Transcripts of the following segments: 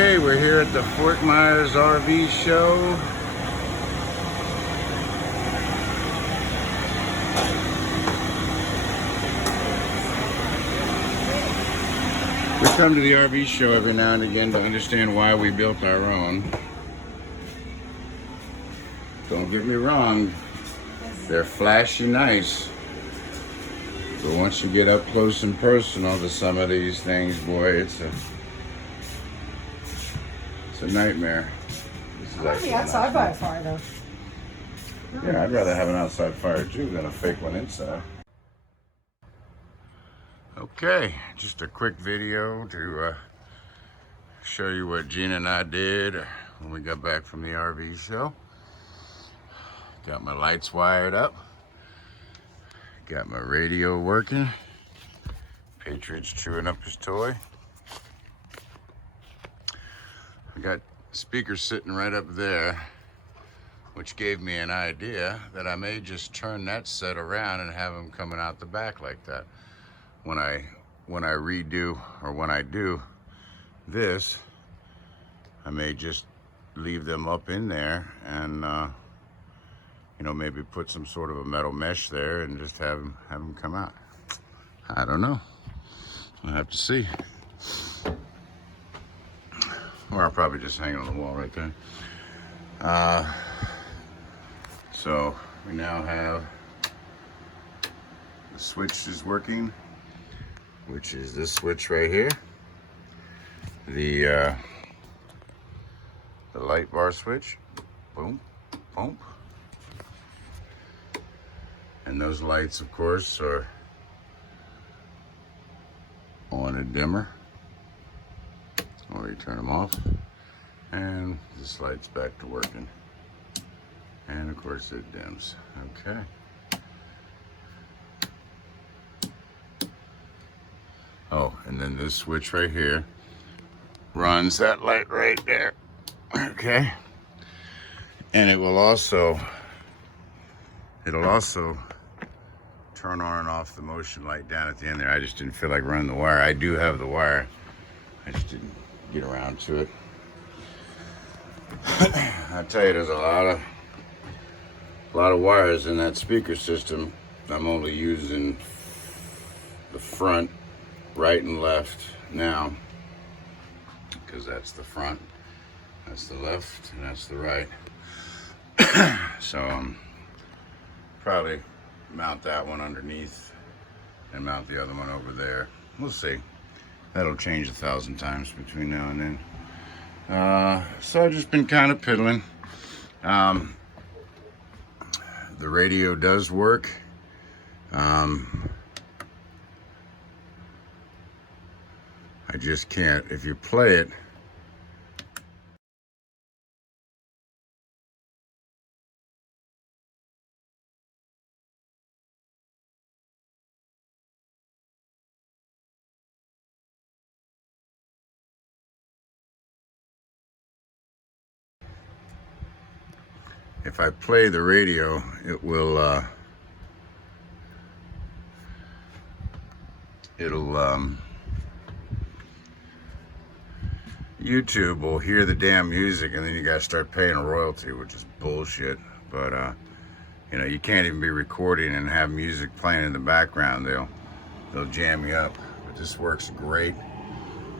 Okay, we're here at the Fort Myers RV show. We come to the RV show every now and again to understand why we built our own. Don't get me wrong, they're flashy nice. But once you get up close and personal to some of these things, boy, it's a nightmare. This is I'd be outside by a fire though. Yeah, I'd rather have an outside fire too than a fake one inside. Okay, just a quick video to show you what Gina and I did when we got back from the RV show. Got my lights wired up. Got my radio working. Patriot's chewing up his toy. I got speakers sitting right up there, which gave me an idea that I may just turn that set around and have them coming out the back like that. When I redo, or when I do this, I may just leave them up in there and you know, maybe put some sort of a metal mesh there and just have them come out. I don't know. I'll have to see. Or I'll probably just hang it on the wall right there. So we now have the switch is working, which is this switch right here. The light bar switch. Boom, boom. And those lights, of course, are on a dimmer, or you turn them off, and this light's back to working. And of course it dims. Okay. Oh, and then this switch right here runs that light right there. Okay. And it'll also turn on and off the motion light down at the end there. I just didn't feel like running the wire. I do have the wire. I just didn't get around to it. I tell you, there's a lot of wires in that speaker system. I'm only using the front, right and left now, because that's the front, that's the left, and that's the right. So probably mount that one underneath and mount the other one over there. We'll see. That'll change 1,000 times between now and then. So I've just been kind of piddling. The radio does work. I just can't. If you play it, if I play the radio, it will YouTube will hear the damn music, and then you gotta start paying a royalty, which is bullshit. But you know, you can't even be recording and have music playing in the background. They'll jam you up. But this works great.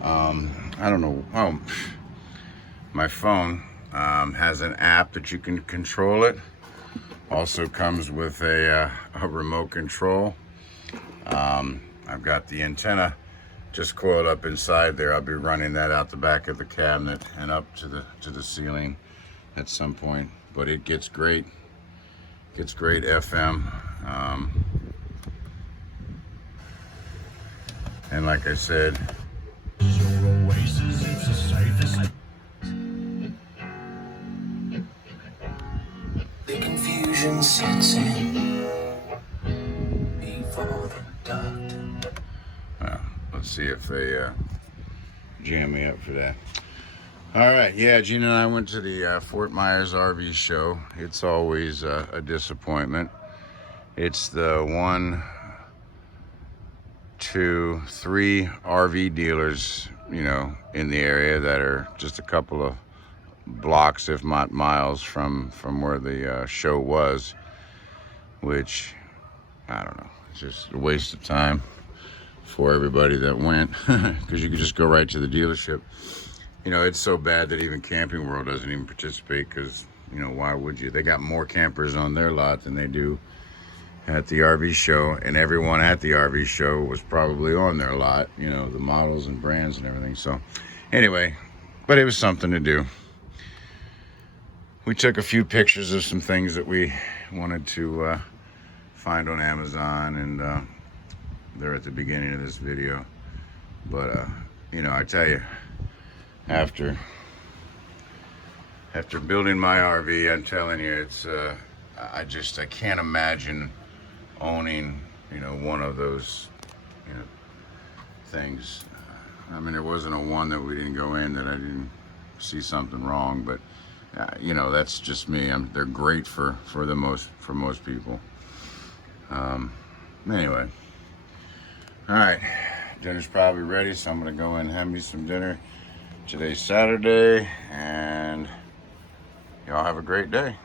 I don't know. Oh, my phone has an app that you can control it. Also comes with a remote control. I've got the antenna just coiled up inside there. I'll be running that out the back of the cabinet and up to the ceiling at some point. But it gets great FM. And like I said, the confusion sets in before the doctor. Let's see if they jam me up for that. All right, yeah, Gina and I went to the Fort Myers RV show. It's always a disappointment. It's the 1, 2, 3 RV dealers you know, in the area that are just a couple of blocks, if not miles, from where the show was, which I don't know, it's just a waste of time for everybody that went, because you could just go right to the dealership. You know, it's so bad that even Camping World doesn't even participate, because, you know, why would you? They got more campers on their lot than they do at the RV show, and everyone at the RV show was probably on their lot, you know, the models and brands and everything. So anyway, but it was something to do. We took a few pictures of some things that we wanted to find on Amazon, and they're at the beginning of this video. But you know, I tell you, after building my RV, I'm telling you, it's I can't imagine owning, you know, one of those, you know, things. I mean, there wasn't a one that we didn't go in that I didn't see something wrong, but you know, that's just me. They're great for most people. Anyway, all right, dinner's probably ready, so I'm gonna go in and have me some dinner. Today's Saturday, and y'all have a great day.